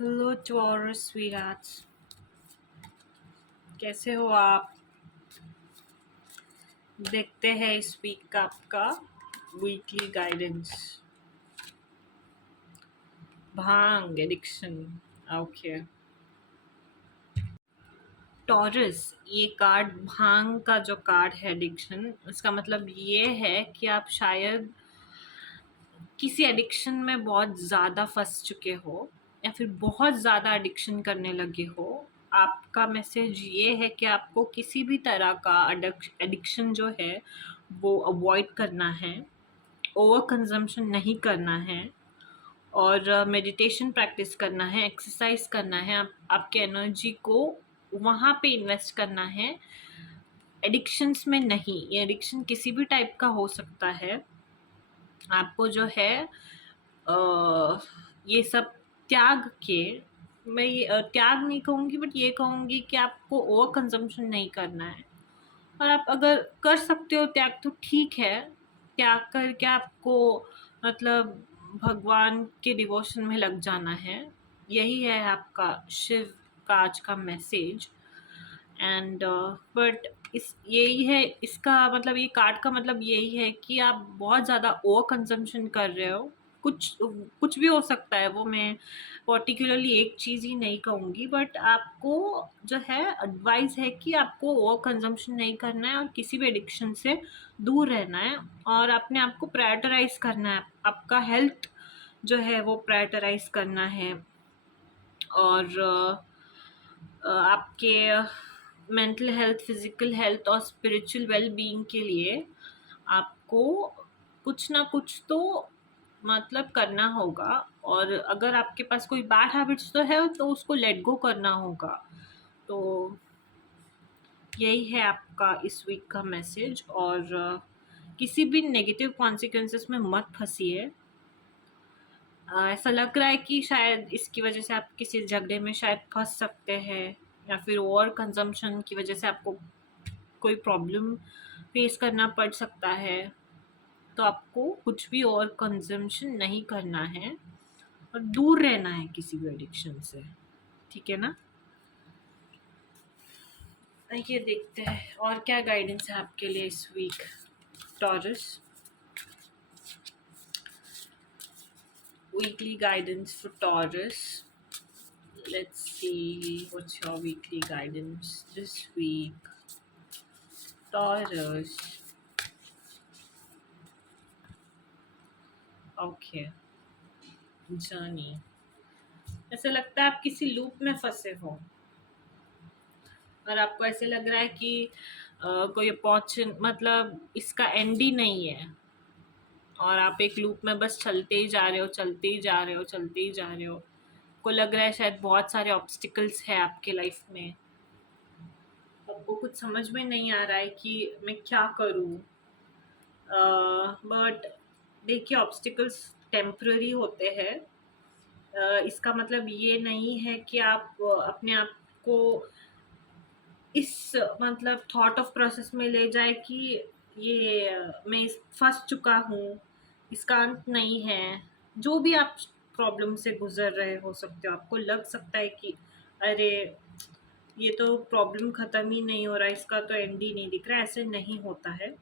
Hello taurus sweets, कैसे हो आप? देखते हैं इस वीक का आपका वीकली गाइडेंस। भांग एडिक्शन। ओके। टॉरस, ये कार्ड भांग का जो कार्ड है एडिक्शन, इसका मतलब ये है कि आप शायद किसी एडिक्शन में बहुत ज़्यादा फंस चुके हो या फिर बहुत ज़्यादा एडिक्शन करने लगे हो। आपका मैसेज ये है कि आपको किसी भी तरह का एडिक्शन जो है वो अवॉइड करना है, ओवर कंजम्पशन नहीं करना है, और मेडिटेशन प्रैक्टिस करना है, एक्सरसाइज करना है। आपके एनर्जी को वहाँ पे इन्वेस्ट करना है, एडिक्शंस में नहीं। ये एडिक्शन किसी भी टाइप का हो सकता है। आपको जो है ये सब त्याग के, मैं ये त्याग नहीं कहूँगी, बट ये कहूँगी कि आपको ओवर कंजम्पशन नहीं करना है। और आप अगर कर सकते हो त्याग तो ठीक है। त्याग करके आपको मतलब भगवान के डिवोशन में लग जाना है। यही है आपका शिव का आज का मैसेज। एंड बट इस यही है इसका मतलब, ये कार्ड का मतलब यही है कि आप बहुत ज़्यादा ओवर कंजम्पशन कर रहे हो। कुछ कुछ भी हो सकता है, वो मैं पर्टिकुलरली एक चीज़ ही नहीं कहूँगी, बट आपको जो है एडवाइस है कि आपको ओवर कंजम्पशन नहीं करना है और किसी भी एडिक्शन से दूर रहना है, और अपने आप को प्रायोरिटाइज करना है। आपका हेल्थ जो है वो प्रायोरिटाइज करना है, और आपके मेंटल हेल्थ, फिजिकल हेल्थ और स्पिरिचुअल वेल बीइंग के लिए आपको कुछ ना कुछ तो मतलब करना होगा। और अगर आपके पास कोई बैड हैबिट्स तो है तो उसको लेट गो करना होगा। तो यही है आपका इस वीक का मैसेज। और किसी भी नेगेटिव कॉन्सिक्वेंसेस में मत फंसिए। ऐसा लग रहा है कि शायद इसकी वजह से आप किसी झगड़े में शायद फंस सकते हैं, या फिर ओवर कंजम्पशन की वजह से आपको कोई प्रॉब्लम फेस करना पड़ सकता है। तो आपको कुछ भी ओवर कंजम्पशन नहीं करना है और दूर रहना है किसी भी एडिक्शन से। ठीक है ना? आइए देखते हैं और क्या गाइडेंस है आपके लिए इस week, Taurus. Weekly guidance for Taurus. Let's see what's your weekly guidance this week, Taurus. Okay, journey. ऐसा लगता है आप किसी लूप में फंसे हो और आपको ऐसे लग रहा है कि कोई अपॉर्चुन मतलब इसका एंड ही नहीं है, और आप एक लूप में बस चलते ही जा रहे हो, चलते ही जा रहे हो, चलते ही जा रहे हो। को लग रहा है शायद बहुत सारे ऑब्स्टिकल्स है आपके लाइफ में। आपको कुछ समझ में नहीं आ रहा है कि मैं क्या करूँ। बट देखिए, ऑब्स्टिकल्स टेम्पररी होते हैं। इसका मतलब ये नहीं है कि आप अपने आप को इस मतलब थॉट ऑफ प्रोसेस में ले जाए कि ये मैं इस फंस चुका हूँ, इसका अंत नहीं है। जो भी आप प्रॉब्लम से गुजर रहे हो सकते हो, आपको लग सकता है कि अरे ये तो प्रॉब्लम खत्म ही नहीं हो रहा, इसका तो एंड ही नहीं दिख रहा। ऐसे नहीं होता है।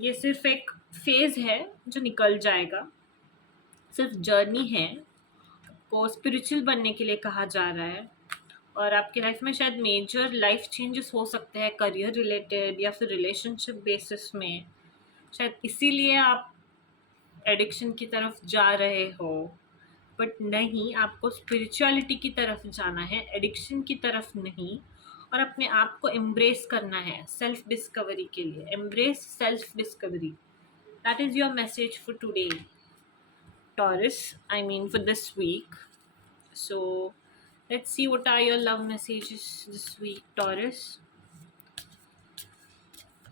ये सिर्फ एक फेज है जो निकल जाएगा, सिर्फ जर्नी है। को स्पिरिचुअल बनने के लिए कहा जा रहा है, और आपकी लाइफ में शायद मेजर लाइफ चेंजेस हो सकते हैं, करियर रिलेटेड या फिर रिलेशनशिप बेसिस में। शायद इसीलिए आप एडिक्शन की तरफ जा रहे हो, बट नहीं, आपको स्पिरिचुअलिटी की तरफ जाना है, एडिक्शन की तरफ नहीं। और अपने आप को एम्ब्रेस करना है सेल्फ डिस्कवरी के लिए। Embrace self discovery, that is your message for today, Taurus. I mean, for this week. So, let's see what are your love messages this week, Taurus.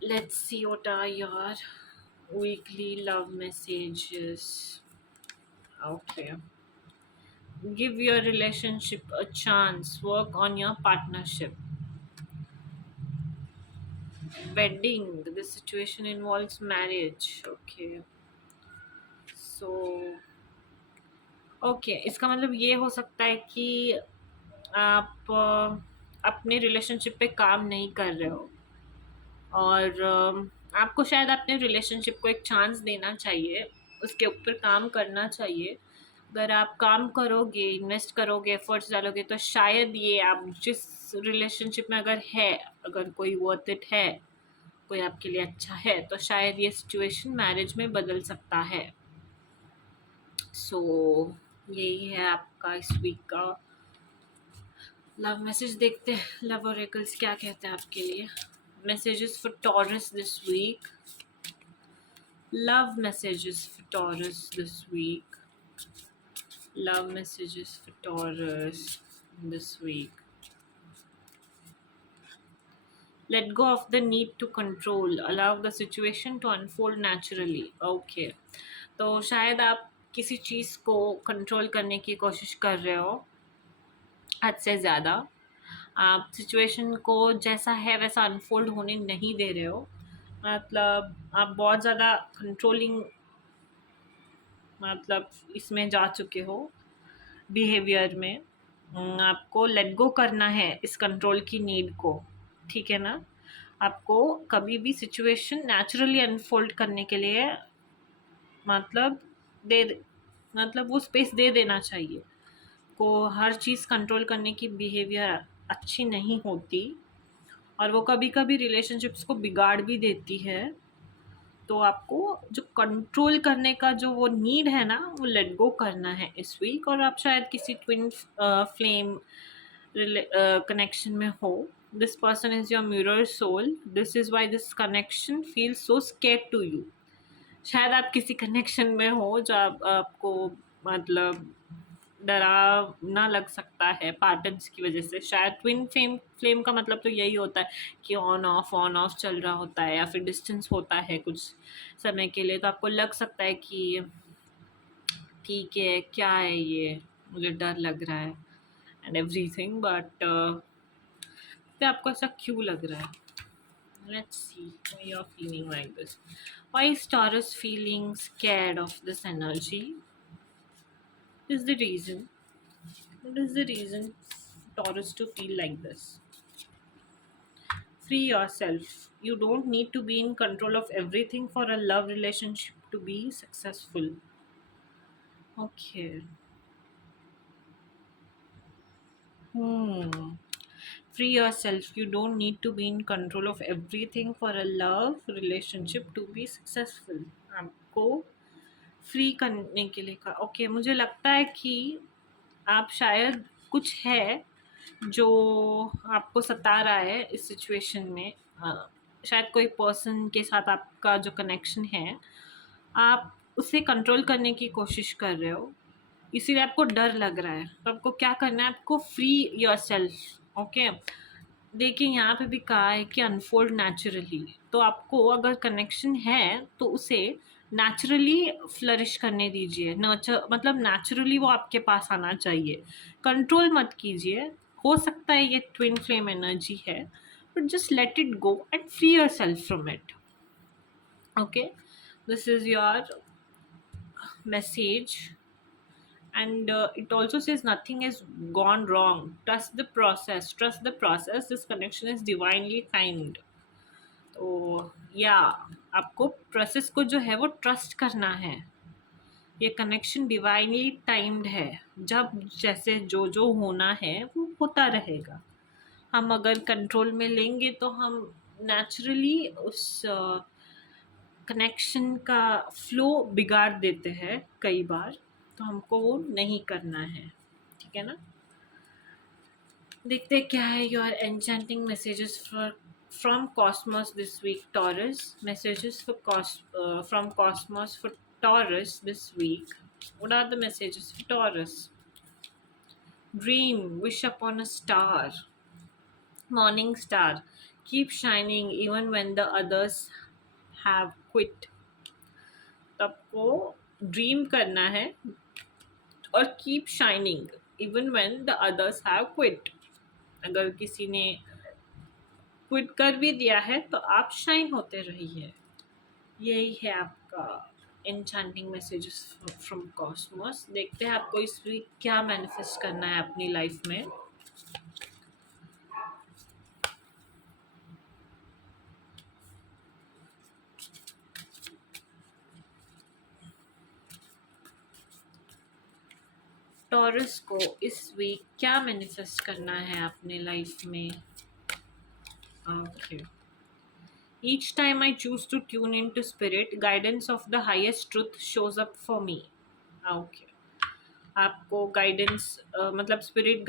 Let's see what are your weekly love messages. Okay. Give your relationship a chance. Work on your partnership. Wedding. The situation involves marriage. Okay. So, okay, इसका मतलब ये हो सकता है कि आप अपने relationship पे काम नहीं कर रहे हो, और आपको शायद अपने रिलेशनशिप को एक चांस देना चाहिए, उसके ऊपर काम करना चाहिए। अगर आप काम करोगे, इन्वेस्ट करोगे, एफर्ट्स डालोगे, तो शायद ये आप जिस रिलेशनशिप में अगर है, अगर कोई वर्थ इट है, कोई आपके लिए अच्छा है, तो शायद ये सिचुएशन मैरिज में बदल सकता है। सो यही है आपका इस वीक का लव मैसेज। देखते हैं लव ओरेकल्स क्या कहते हैं आपके लिए। Messages for Taurus this week. Love messages for Taurus this week. Love messages for Taurus this week. Let go of the need to control. Allow the situation to unfold naturally. Okay. तो शायद आप किसी चीज़ को control करने की कोशिश कर रहे हो हद से ज़्यादा। आप सिचुएशन को जैसा है वैसा अनफोल्ड होने नहीं दे रहे हो। मतलब आप बहुत ज़्यादा कंट्रोलिंग, मतलब इसमें जा चुके हो बिहेवियर में। आपको लेट गो करना है इस कंट्रोल की नीड को, ठीक है ना। आपको कभी भी सिचुएशन नेचुरली अनफोल्ड करने के लिए मतलब दे मतलब वो स्पेस दे देना चाहिए। को हर चीज़ कंट्रोल करने की बिहेवियर अच्छी नहीं होती, और वो कभी कभी रिलेशनशिप्स को बिगाड़ भी देती है। तो आपको जो कंट्रोल करने का जो वो नीड है ना, वो लेट गो करना है इस वीक। और आप शायद किसी ट्विन फ्लेम कनेक्शन में हो। This person is your mirror soul. This is why this connection feel so scared to you. शायद आप किसी कनेक्शन में हो जो आपको मतलब डरावना लग सकता है पैटर्न्स की वजह से। शायद ट्विन फ्लेम का मतलब तो यही होता है कि ऑन ऑफ चल रहा होता है, या फिर डिस्टेंस होता है कुछ समय के लिए। तो आपको लग सकता है कि ठीक है, क्या है ये, मुझे डर लग रहा है एंड एवरीथिंग, बट आपको ऐसा क्यों लग रहा है? Let's see why you're feeling like this. Why is Taurus feeling scared of this energy? Is the reason. What is the reason Taurus to feel like this? Free yourself. You don't need to be in control of everything for a love relationship to be successful. Okay. Free yourself. You don't need to be in control of everything for a love relationship to be successful. आपको free करने के लिए का okay मुझे लगता है कि आप शायद कुछ है जो आपको सता रहा है इस सिचुएशन में। शायद कोई पर्सन के साथ आपका जो कनेक्शन है, आप उसे कंट्रोल करने की कोशिश कर रहे हो, इसीलिए आपको डर लग रहा है। तो आपको क्या करना है, आपको फ्री योर सेल्फ। ओके, देखिए यहाँ पे भी कहा है कि अनफोल्ड नेचुरली। तो आपको अगर कनेक्शन है तो उसे नेचुरली फ्लरिश करने दीजिए। नर्चर मतलब नेचुरली वो आपके पास आना चाहिए, कंट्रोल मत कीजिए। हो सकता है ये ट्विन फ्लेम एनर्जी है, but just let it go and free your self from it. Okay, this is your message. And it also says nothing has gone wrong. Trust the process. Trust the process. This connection is divinely timed. तो या आपको process को जो है वो trust करना है। ये कनेक्शन डिवाइनली टाइम्ड है। जब जैसे जो जो होना है वो होता रहेगा। हम अगर कंट्रोल में लेंगे तो हम नेचुरली उस कनेक्शन का फ्लो बिगाड़ देते हैं कई बार। तो हमको वो नहीं करना है, ठीक है ना। देखते हैं क्या है your enchanting messages for from cosmos this week Taurus. Messages for from cosmos for Taurus this week. What are the messages for Taurus? Dream, wish upon a star, morning star, keep shining even when the others have quit. तो आपको dream करना है और keep shining even when the others have quit. अगर किसी ने quit कर भी दिया है तो आप शाइन होते रहिए। यही है आपका enchanting messages from cosmos. देखते हैं आपको इस वीक क्या मैनिफेस्ट करना है अपनी लाइफ में. टॉरस को इस वीक क्या मैनिफेस्ट करना है अपने लाइफ में. Okay. Each time I choose to tune into spirit, guidance of the highest truth shows up for me. Okay. आपको गाइडेंस मतलब स्पिरिट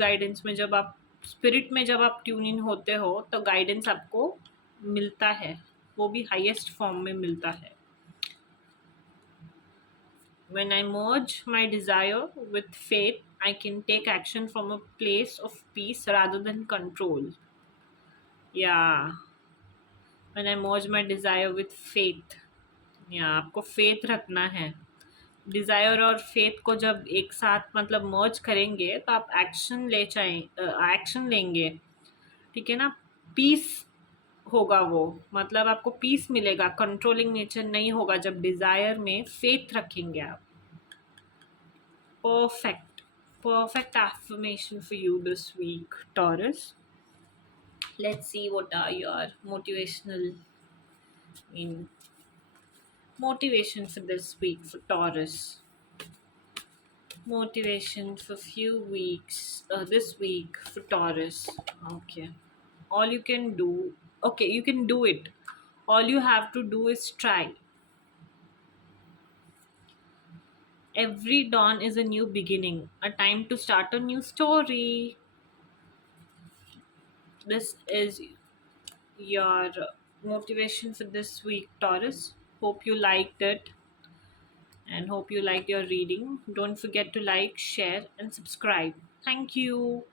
में जब आप ट्यून इन होते हो तो गाइडेंस आपको मिलता है, वो भी हाईएस्ट फॉर्म में मिलता है. When I merge my desire with faith, I can take action from a place of peace rather than control. Yeah. When I merge my desire with faith. Yeah, आपको faith रखना है. Desire और faith को जब एक साथ मतलब मर्ज करेंगे तो आप एक्शन लेंगे. ठीक है ना. पीस होगा वो, मतलब आपको पीस मिलेगा, कंट्रोलिंग नेचर नहीं होगा जब डिज़ायर में फेथ रखेंगे आप. Perfect. Perfect affirmation for you this week, Taurus. Let's see what are your in motivation for this week for Taurus. Motivation for few weeks this week for Taurus. Okay. All you can do, okay, you can do it. All you have to do is try. Every dawn is a new beginning, a time to start a new story. This is your motivation for this week, Taurus. Hope you liked it and hope you liked your reading. Don't forget to like, share, and subscribe. Thank you.